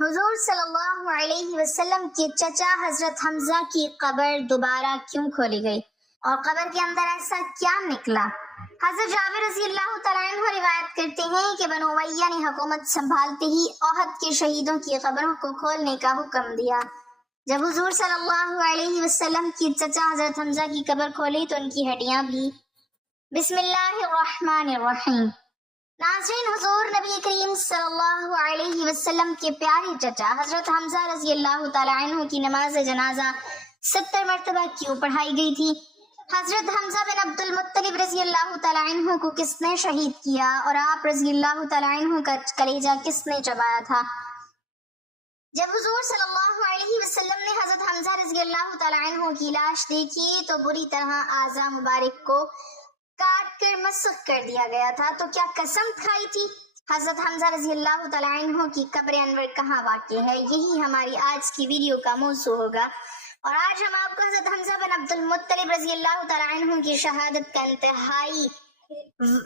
حضور صلی اللہ علیہ وسلم کے چچا حضرت حمزہ کی قبر دوبارہ کیوں کھولی گئی اور قبر کے اندر ایسا کیا نکلا؟ حضرت جابر رضی اللہ تعالیٰ عنہ روایت کرتے ہیں کہ بنو امیہ نے حکومت سنبھالتے ہی احد کے شہیدوں کی قبروں کو کھولنے کا حکم دیا۔ جب حضور صلی اللہ علیہ وسلم کی چچا حضرت حمزہ کی قبر کھولی تو ان کی ہڈیاں بھی۔ بسم اللہ الرحمن الرحیم۔ ناظرین، حضور نبی کریم صلی اللہ علیہ وسلم کے پیارے چچا حضرت حمزہ رضی اللہ تعالیٰ عنہ کی نماز جنازہ 70 مرتبہ کیوں پڑھائی گئی تھی؟ حضرت حمزہ بن عبد المطلب رضی اللہ تعالیٰ عنہ کو کس نے شہید کیا اور آپ رضی اللہ تعالیٰ عنہ کا کلیجہ کس نے چبایا تھا؟ جب حضور صلی اللہ علیہ وسلم نے حضرت حمزہ رضی اللہ تعالیٰ عنہ کی لاش دیکھی تو بری طرح اعضاء مبارک کو کاٹ کر مسخ کر دیا گیا تھا، تو کیا قسم کھائی تھی؟ حضرت حمزہ رضی اللہ تعالیٰ عنہ کی قبر انور کہاں واقع ہے؟ یہی ہماری آج کی ویڈیو کا موضوع ہوگا، اور آج ہم آپ کو حضرت حمزہ بن عبد المطلب رضی اللہ تعالیٰ عنہ کی شہادت کا انتہائی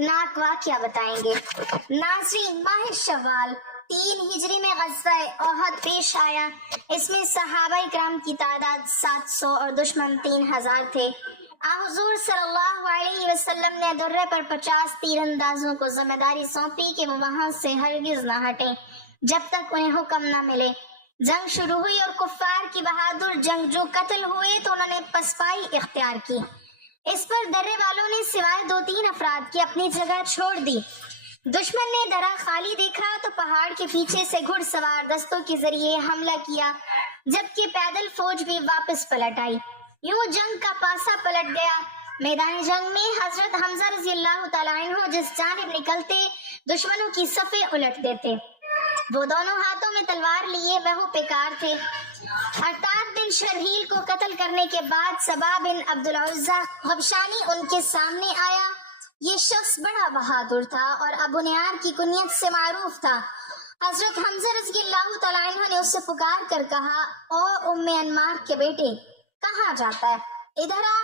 ناک واقعہ بتائیں گے۔ ناظرین، ماہ شوال 3 ہجری میں غزوہ احد پیش آیا۔ اس میں صحابہ کرام کی تعداد 700 اور دشمن 3000 تھے۔ حضور صلی اللہ علیہ وسلم نے درے پر 50 تیر اندازوں کو ذمہ داری سونپی کہ وہ وہاں سے ہرگز نہ ہٹیں جب تک انہیں حکم نہ ملے۔ جنگ شروع ہوئی اور کفار کی بہادر جنگجو قتل ہوئے تو انہوں نے پسپائی اختیار کی۔ اس پر درے والوں نے سوائے 2-3 افراد کی اپنی جگہ چھوڑ دی۔ دشمن نے درہ خالی دیکھا تو پہاڑ کے پیچھے سے گھڑ سوار دستوں کے ذریعے حملہ کیا، جبکہ پیدل فوج بھی واپس پلٹ آئی۔ یوں جنگ کا پاسا پلٹ گیا۔ میدان جنگ میں حضرت حمزہ رضی اللہ تعالیٰ عنہ جس جانب نکلتے دشمنوں کی صفیں الٹ دیتے۔ وہ دونوں ہاتھوں میں تلوار لیے بہو پیکار تھے۔ ارتاد بن شرحیل کو قتل کرنے کے بعد سبا بن عبد العزہ غبشانی ان کے سامنے آیا۔ یہ شخص بڑا بہادر تھا اور ابو نیار کی کنیت سے معروف تھا۔ حضرت حمزہ رضی اللہ تعالیٰ عنہ نے اسے پکار کر کہا، او ام انمار کے بیٹے، کہاں جاتا ہے؟ ادھر آ،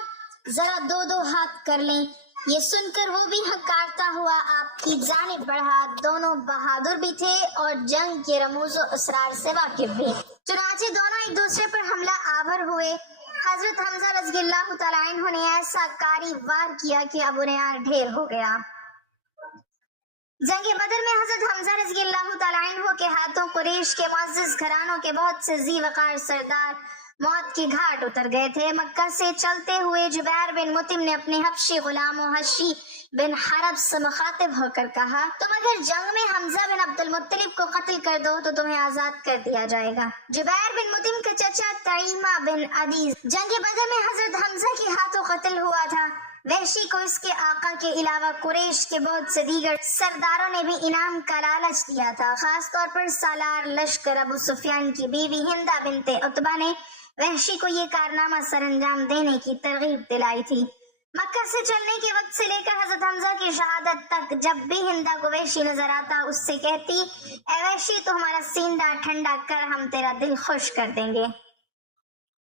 ذرا 2 ہاتھ کر لیں۔ یہ سن کر وہ بھی ہکارتا ہوا آپ کی جانب بڑھا۔ دونوں بہادر بھی تھے اور جنگ کے رموز و اسرار سے واقف بھی۔ چنانچہ دونوں ایک دوسرے پر حملہ آور ہوئے۔ حضرت حمزہ رضی اللہ تعالیٰ عنہ نے ایسا کاری وار کیا کہ ابو نیار ڈھیر ہو گیا۔ جنگ بدر میں حضرت حمزہ رضی اللہ تعالیٰ عنہ کے ہاتھوں قریش کے معزز گھرانوں کے بہت سے ذی وقار سردار موت کی گھاٹ اتر گئے تھے۔ مکہ سے چلتے ہوئے جبیر بن مطعم نے اپنے حبشی غلام وحشی بن حرب سے مخاطب ہو کر کہا، تم اگر جنگ میں حمزہ بن عبد المطلب کو قتل کر دو تو تمہیں آزاد کر دیا جائے گا۔ جبیر بن مطعم کا چچا طعیمہ بن عدی جنگ بدر میں حضرت حمزہ کے ہاتھوں قتل ہوا تھا۔ وحشی کو اس کے آقا کے علاوہ قریش کے بہت سے دیگر سرداروں نے بھی انعام کا لالچ دیا تھا۔ خاص طور پر سالار لشکر ابو سفیان کی بیوی ہندہ بنت عتبہ نے وحشی کو یہ کارنامہ سر انجام دینے کی ترغیب دلائی تھی۔ مکہ سے چلنے کے وقت سے لے کر حضرت حمزہ کی شہادت تک جب بھی ہندہ کو وحشی نظر آتا اس سے کہتی، اے وحشی، تو ہمارا سینہ ٹھنڈا کر، ہم تیرا دل خوش کر دیں گے۔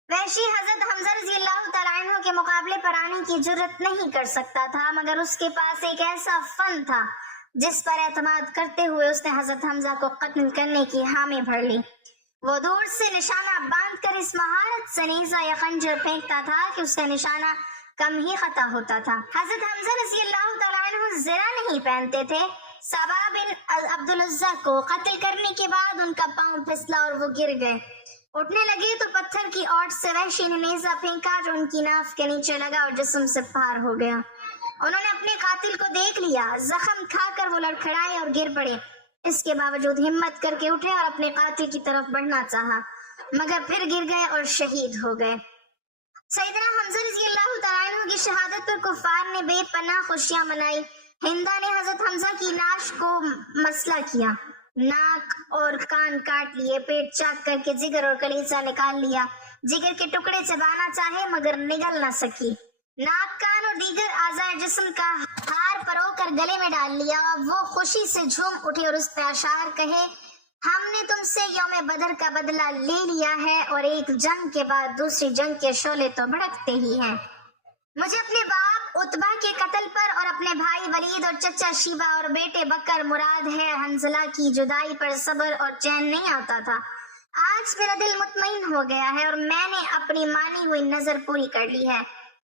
وحشی حضرت حمزہ رضی اللہ تعالیٰ عنہ کے مقابلے پر آنے کی جرت نہیں کر سکتا تھا، مگر اس کے پاس ایک ایسا فن تھا جس پر اعتماد کرتے ہوئے اس نے حضرت حمزہ کو قتل کرنے کی حامی بھر لی۔ وہ دور سے نشانہ باندھ کر اس مہارت سے نیزہ یا خنجر پھینکتا تھا کہ اس کا نشانہ کم ہی خطا ہوتا تھا۔ حضرت حمزہ رضی اللہ تعالیٰ عنہ زرہ نہیں پہنتے تھے۔ سبا بن عبد العزہ کو قتل کرنے کے بعد ان کا پاؤں پھسلا اور وہ گر گئے۔ اٹھنے لگے تو پتھر کی اوٹ سے وحشی نے نیزہ پھینکا جو ان کی ناف کے نیچے لگا اور جسم سے پار ہو گیا۔ انہوں نے اپنے قاتل کو دیکھ لیا، زخم کھا کر وہ لڑکھڑائے اور گر پڑے۔ اس کے باوجود ہمت کر کے اٹھے اور اپنے قاتل کی طرف بڑھنا چاہا، مگر پھر گر گئے اور شہید ہو گئے۔ سیدنا حمزہ رضی اللہ تعالیٰ عنہ کی شہادت پر کفار نے بے پناہ خوشیاں منائی۔ ہندہ نے حضرت حمزہ کی لاش کو مسئلہ کیا، ناک اور کان کاٹ لیے، پیٹ چاک کر کے جگر اور کلیجہ نکال لیا۔ جگر کے ٹکڑے چبانا چاہے مگر نگل نہ سکی۔ ناک، کان اور دیگر اعضاء جسم کا ہار پرو کر گلے میں ڈال لیا۔ وہ خوشی سے جھوم اٹھے اور اس پہ اشعار کہے، ہم نے تم سے یوم بدر کا بدلہ لے لیا ہے اور ایک جنگ کے بعد دوسری جنگ کے شعلے تو بھڑکتے ہی ہیں۔ مجھے اپنے باپ عتبہ کے قتل پر اور اپنے بھائی ولید اور چچا شیبہ اور بیٹے بکر مراد ہے حنظلہ کی جدائی پر صبر اور چین نہیں آتا تھا۔ آج میرا دل مطمئن ہو گیا ہے اور میں نے اپنی مانی ہوئی نظر پوری کر لی ہے۔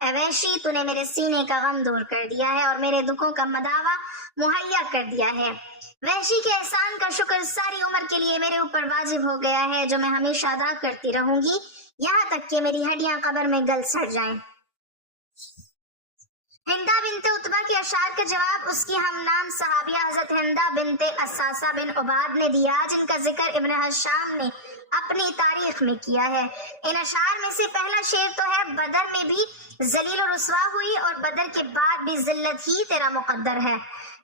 اے وحشی، تو نے میرے سینے کا غم دور کر دیا ہے اور میرے دکھوں کا مداوا مہیا کر دیا ہے۔ وحشی کے احسان کا شکر ساری عمر کے لیے میرے اوپر واجب ہو گیا ہے، جو میں ہمیشہ ادا کرتی رہوں گی یہاں تک کہ میری ہڈیاں قبر میں گل سڑ جائیں۔ ہندہ بنت عتبہ کے اشعار کا جواب اس کی ہم نام صحابیہ حضرت ہندہ بنت اساسہ بن عباد نے دیا، جن کا ذکر ابن حشام نے اپنی تاریخ میں کیا ہے۔ ان اشعار میں سے پہلا شعر تو ہے: بدر میں بھی ذلیل و رسوا ہوئی اور بدر کے بعد بھی ذلت ہی تیرا مقدر ہے۔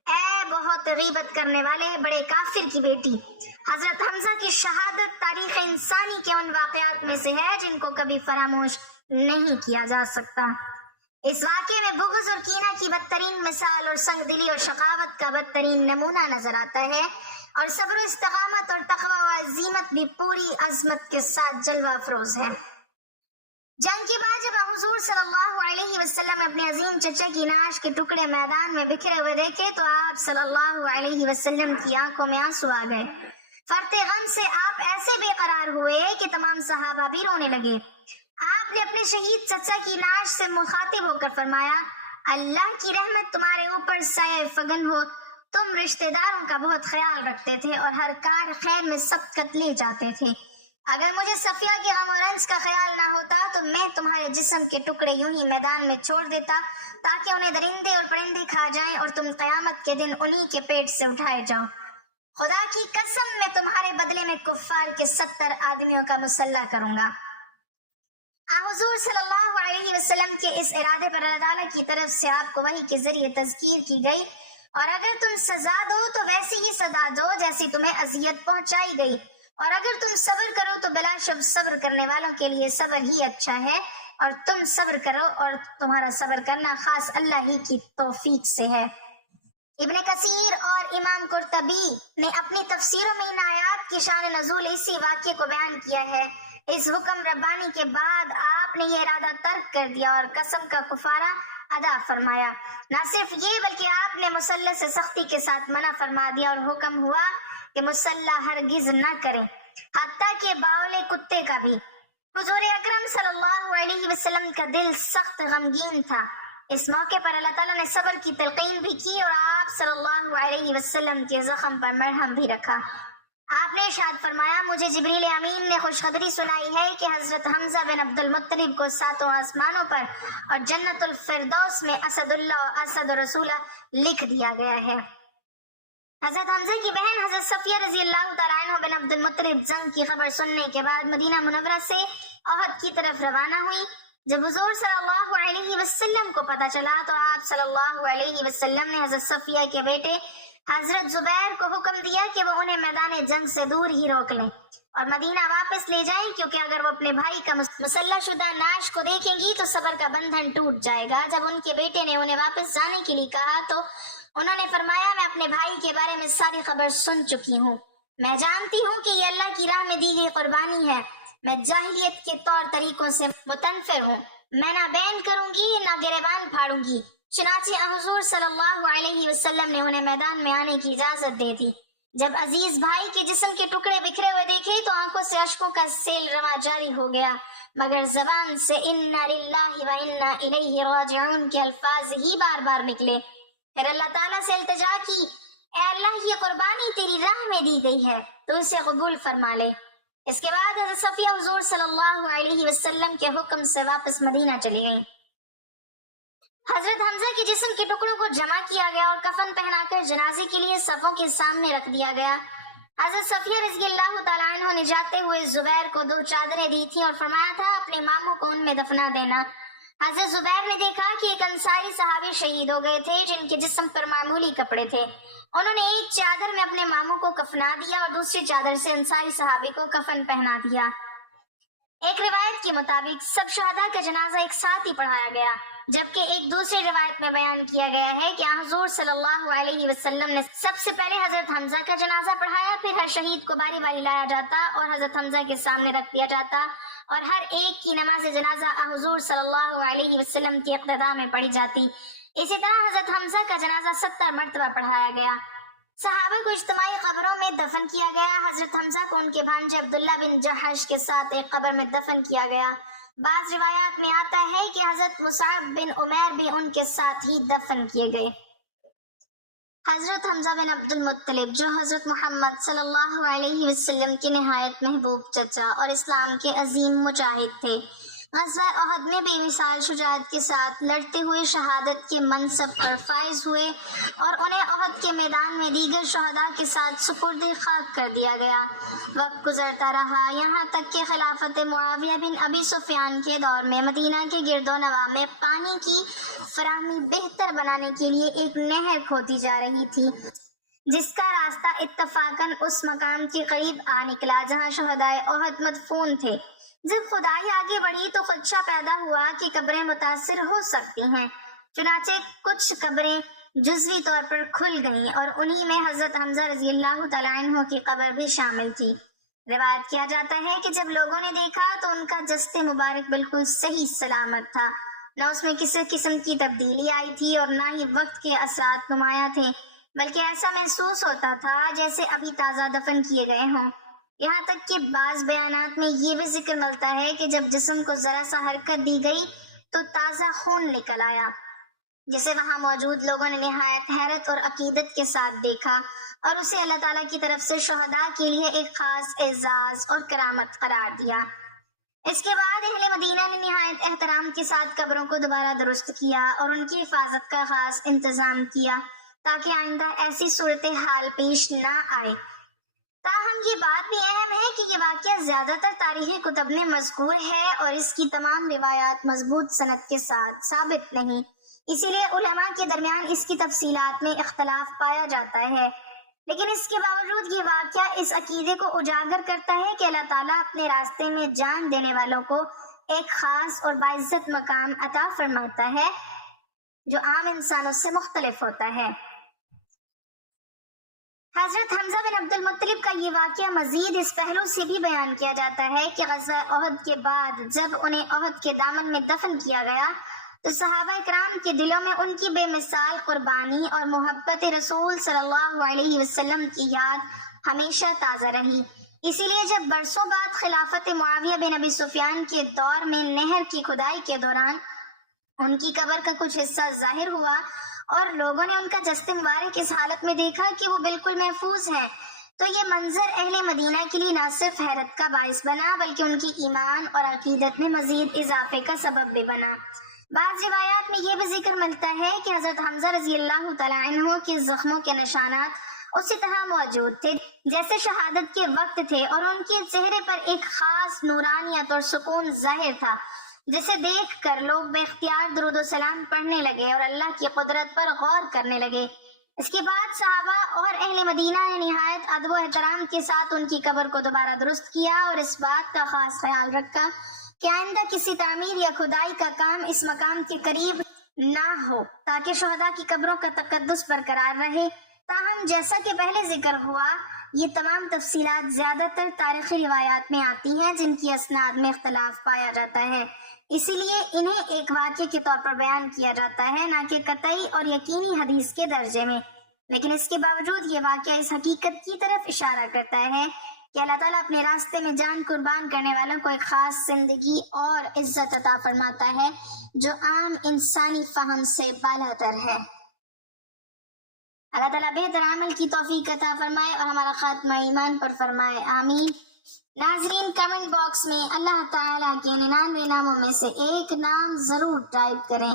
اے بہت غیبت کرنے والے بڑے کافر کی بیٹی، حضرت حمزہ کی شہادت تاریخ انسانی کے ان واقعات میں سے ہے جن کو کبھی فراموش نہیں کیا جا سکتا۔ اس واقعے میں بغض اور کینہ کی بدترین مثال اور سنگ دلی اور شقاوت کا بدترین نمونہ نظر آتا ہے، اور صبر و استقامت اور تقوی و عزیمت بھی پوری عظمت کے ساتھ جلوہ افروز ہے۔ جنگ کے بعد جب حضور صلی اللہ علیہ وسلم اپنے عظیم چچا کی نعش کے ٹکڑے میدان میں بکھرے ہوئے دیکھے تو آپ صلی اللہ علیہ وسلم کی آنکھوں میں آنسو آ گئے۔ فرط غم سے آپ ایسے بے قرار ہوئے کہ تمام صحابہ بھی رونے لگے۔ آپ نے اپنے شہید چچا کی نعش سے مخاطب ہو کر فرمایا: اللہ کی رحمت تمہارے اوپر سایہ فگن ہو، تم رشتہ داروں کا بہت خیال رکھتے تھے اور ہر کار خیر میں سبقت لے جاتے تھے۔ اگر مجھے صفیہ کے غم و رنج کا خیال نہ ہوتا تو میں تمہارے جسم کے ٹکڑے یوں ہی میدان میں چھوڑ دیتا تاکہ انہیں درندے اور پرندے کھا جائیں اور تم قیامت کے دن انہی کے پیٹ سے اٹھائے جاؤ۔ خدا کی قسم میں تمہارے بدلے میں کفار کے 70 آدمیوں کا مسلح کروں گا۔ حضور صلی اللہ علیہ وسلم کے اس ارادے پر اللہ تعالیٰ کی طرف سے آپ کو وحی کے ذریعے تذکیر کی گئی، اور اگر تم سزا دو تو ویسی ہی سزا دو جیسی تمہیں اذیت پہنچائی گئی، اور اگر تم صبر کرو تو بلا شک صبر کرنے والوں کے لیے صبر ہی اچھا ہے، اور تم صبر کرو اور تمہارا صبر کرنا خاص اللہ ہی کی توفیق سے ہے۔ ابن کثیر اور امام قرطبی نے اپنی تفسیروں میں ان آیات کی شان نزول اسی واقعے کو بیان کیا ہے۔ اس حکم ربانی کے بعد آپ نے یہ ارادہ ترک کر دیا اور قسم کا کفارہ ادا فرمایا۔ نہ صرف یہ بلکہ آپ نے مسلح سے سختی کے ساتھ منع فرما دیا اور حکم ہوا کہ مسلح ہرگز نہ کرے، حتیٰ کہ باول کتے کا بھی۔ حضور اکرم صلی اللہ علیہ وسلم کا دل سخت غمگین تھا۔ اس موقع پر اللہ تعالیٰ نے صبر کی تلقین بھی کی اور آپ صلی اللہ علیہ وسلم کے زخم پر مرہم بھی رکھا۔ آپ نے ارشاد فرمایا: مجھے جبریل امین نے خوشخبری سنائی ہے کہ حضرت حمزہ بن عبد المطلب کو 7 آسمانوں پر اور جنت الفردوس میں اسد اللہ و اسد رسولہ لکھ دیا گیا ہے۔ حضرت حمزہ کی بہن حضرت صفیہ رضی اللہ تعالیٰ عنہ بن عبد المطلب جنگ کی خبر سننے کے بعد مدینہ منورہ سے احد کی طرف روانہ ہوئی۔ جب حضور صلی اللہ علیہ وسلم کو پتہ چلا تو آپ صلی اللہ علیہ وسلم نے حضرت صفیہ کے بیٹے حضرت زبیر کو حکم دیا کہ وہ انہیں میدان جنگ سے دور ہی روک لیں اور مدینہ واپس لے جائیں، کیونکہ اگر وہ اپنے بھائی کا مسلح شدہ نعش کو دیکھیں گی تو صبر کا بندھن ٹوٹ جائے گا۔ جب ان کے بیٹے نے انہیں واپس جانے کے لیے کہا تو انہوں نے فرمایا: میں اپنے بھائی کے بارے میں ساری خبر سن چکی ہوں، میں جانتی ہوں کہ یہ اللہ کی راہ میں دی گئی قربانی ہے، میں جاہلیت کے طور طریقوں سے متنفر ہوں، میں نہ بین کروں گی نہ گریبان پھاڑوں گی۔ چنانچہ حضور صلی اللہ علیہ وسلم نے انہیں میدان میں آنے کی اجازت دے دی۔ جب عزیز بھائی کے جسم کے ٹکڑے بکھرے ہوئے دیکھے تو آنکھوں سے اشکوں کا سیل رواں جاری ہو گیا، مگر زبان سے انا للہ و انا الیہ راجعون کے الفاظ ہی بار بار نکلے۔ پھر اللہ تعالیٰ سے التجا کی: اے اللہ، یہ قربانی تیری راہ میں دی گئی ہے تو اسے قبول فرما لے۔ اس کے بعد حضرت صفیہ حضور صلی اللہ علیہ وسلم کے حکم سے واپس مدینہ چلی گئیں۔ حضرت حمزہ کے جسم کے ٹکڑوں کو جمع کیا گیا اور کفن پہنا کر جنازے کے لیے صفوں کے سامنے رکھ دیا گیا۔ حضرت صفیہ رضی اللہ تعالیٰ عنہ نے جاتے ہوئے زبیر کو 2 چادریں دی تھیں اور فرمایا تھا اپنے ماموں کو ان میں دفنا دینا۔ حضرت زبیر نے دیکھا کہ ایک انصاری صحابی شہید ہو گئے تھے جن کے جسم پر معمولی کپڑے تھے۔ انہوں نے ایک چادر میں اپنے ماموں کو کفنا دیا اور دوسری چادر سے انصاری صحابی کو کفن پہنا دیا۔ ایک روایت کے مطابق سب شہداء کا جنازہ ایک ساتھ ہی پڑھایا گیا، جبکہ ایک دوسری روایت میں بیان کیا گیا ہے کہ حضور صلی اللہ علیہ وسلم نے سب سے پہلے حضرت حمزہ کا جنازہ پڑھایا، پھر ہر شہید کو باری باری لایا جاتا اور حضرت حمزہ کے سامنے رکھ دیا جاتا اور ہر ایک کی نماز جنازہ حضور صلی اللہ علیہ وسلم کی اقتداء میں پڑھی جاتی۔ اسی طرح حضرت حمزہ کا جنازہ 70 مرتبہ پڑھایا گیا۔ صحابہ کو اجتماعی قبروں میں دفن کیا گیا۔ حضرت حمزہ کو ان کے بھانجے عبداللہ بن جحش کے ساتھ ایک قبر میں دفن کیا گیا۔ بعض روایات میں آتا ہے کہ حضرت مصعب بن عمیر بھی ان کے ساتھ ہی دفن کیے گئے۔ حضرت حمزہ بن عبد المطلب، جو حضرت محمد صلی اللہ علیہ وسلم کے نہایت محبوب چچا اور اسلام کے عظیم مجاہد تھے، غزوہ احد میں بے مثال شجاعت کے ساتھ لڑتے ہوئے شہادت کے منصب پر فائز ہوئے اور انہیں احد کے میدان میں دیگر شہداء کے ساتھ سپرد خاک کر دیا گیا۔ وقت گزرتا رہا، یہاں تک کہ خلافت معاویہ بن ابی سفیان کے دور میں مدینہ کے گرد و نواح میں پانی کی فراہمی بہتر بنانے کے لیے ایک نہر کھودی جا رہی تھی، جس کا راستہ اتفاقاً اس مقام کے قریب آ نکلا جہاں شہدائے احد مدفون تھے۔ جب کھدائی آگے بڑھی تو خدشہ پیدا ہوا کہ قبریں متاثر ہو سکتی ہیں، چنانچہ کچھ قبریں جزوی طور پر کھل گئیں اور انہی میں حضرت حمزہ رضی اللہ تعالیٰ عنہ کی قبر بھی شامل تھی۔ روایت کیا جاتا ہے کہ جب لوگوں نے دیکھا تو ان کا جسد مبارک بالکل صحیح سلامت تھا، نہ اس میں کسی قسم کی تبدیلی آئی تھی اور نہ ہی وقت کے اثرات نمایاں تھے، بلکہ ایسا محسوس ہوتا تھا جیسے ابھی تازہ دفن کیے گئے ہوں۔ یہاں تک کہ بعض بیانات میں یہ بھی ذکر ملتا ہے کہ جب جسم کو ذرا سا حرکت دی گئی تو تازہ خون نکل آیا، جسے وہاں موجود لوگوں نے نہایت حیرت اور عقیدت کے ساتھ دیکھا اور اسے اللہ تعالیٰ کی طرف سے شہداء کے لیے ایک خاص اعزاز اور کرامت قرار دیا۔ اس کے بعد اہل مدینہ نے نہایت احترام کے ساتھ قبروں کو دوبارہ درست کیا اور ان کی حفاظت کا خاص انتظام کیا تاکہ آئندہ ایسی صورتحال پیش نہ آئے۔ تاہم یہ بات بھی اہم ہے کہ یہ واقعہ زیادہ تر تاریخی کتب میں مذکور ہے اور اس کی تمام روایات مضبوط سند کے ساتھ ثابت نہیں، اسی لیے علماء کے درمیان اس کی تفصیلات میں اختلاف پایا جاتا ہے۔ لیکن اس کے باوجود یہ واقعہ اس عقیدے کو اجاگر کرتا ہے کہ اللہ تعالیٰ اپنے راستے میں جان دینے والوں کو ایک خاص اور باعزت مقام عطا فرماتا ہے جو عام انسانوں سے مختلف ہوتا ہے۔ حضرت حمزہ بن عبد المطلب کا یہ واقعہ مزید اس پہلو سے بھی بیان کیا جاتا ہے کہ غزوہ احد کے بعد جب انہیں احد کے دامن میں دفن کیا گیا تو صحابہ کرام کے دلوں میں ان کی بے مثال قربانی اور محبت رسول صلی اللہ علیہ وسلم کی یاد ہمیشہ تازہ رہی۔ اسی لیے جب برسوں بعد خلافت معاویہ بن ابی سفیان کے دور میں نہر کی کھدائی کے دوران ان کی قبر کا کچھ حصہ ظاہر ہوا اور لوگوں نے ان کا جسد مبارک اس حالت میں دیکھا کہ وہ بالکل محفوظ ہے، تو یہ منظر اہل مدینہ کے لیے نہ صرف حیرت کا باعث بنا بلکہ ان کی ایمان اور عقیدت میں مزید اضافے کا سبب بھی بنا۔ بعض روایات میں یہ بھی ذکر ملتا ہے کہ حضرت حمزہ رضی اللہ تعالیٰ عنہ کے زخموں کے نشانات اسی طرح موجود تھے جیسے شہادت کے وقت تھے اور ان کے چہرے پر ایک خاص نورانیت اور سکون ظاہر تھا، جسے دیکھ کر لوگ بے اختیار درود و سلام پڑھنے لگے اور اللہ کی قدرت پر غور کرنے لگے۔ اس کے بعد صحابہ اور اہل مدینہ نے نہایت ادب و احترام کے ساتھ ان کی قبر کو دوبارہ درست کیا اور اس بات کا خاص خیال رکھا کہ آئندہ کسی تعمیر یا کھدائی کا کام اس مقام کے قریب نہ ہو تاکہ شہداء کی قبروں کا تقدس برقرار رہے۔ تاہم جیسا کہ پہلے ذکر ہوا، یہ تمام تفصیلات زیادہ تر تاریخی روایات میں آتی ہیں جن کی اسناد میں اختلاف پایا جاتا ہے، اسی لیے انہیں ایک واقعے کے طور پر بیان کیا جاتا ہے، نہ کہ قطعی اور یقینی حدیث کے درجے میں۔ لیکن اس کے باوجود یہ واقعہ اس حقیقت کی طرف اشارہ کرتا ہے کہ اللہ تعالیٰ اپنے راستے میں جان قربان کرنے والوں کو ایک خاص زندگی اور عزت عطا فرماتا ہے جو عام انسانی فہم سے بالاتر ہے۔ اللہ تعالیٰ بہتر عمل کی توفیق عطا فرمائے اور ہمارا خاتمہ ایمان پر فرمائے، آمین۔ ناظرین، کمنٹ باکس میں اللہ تعالیٰ کے 99 ناموں میں سے ایک نام ضرور ٹائپ کریں۔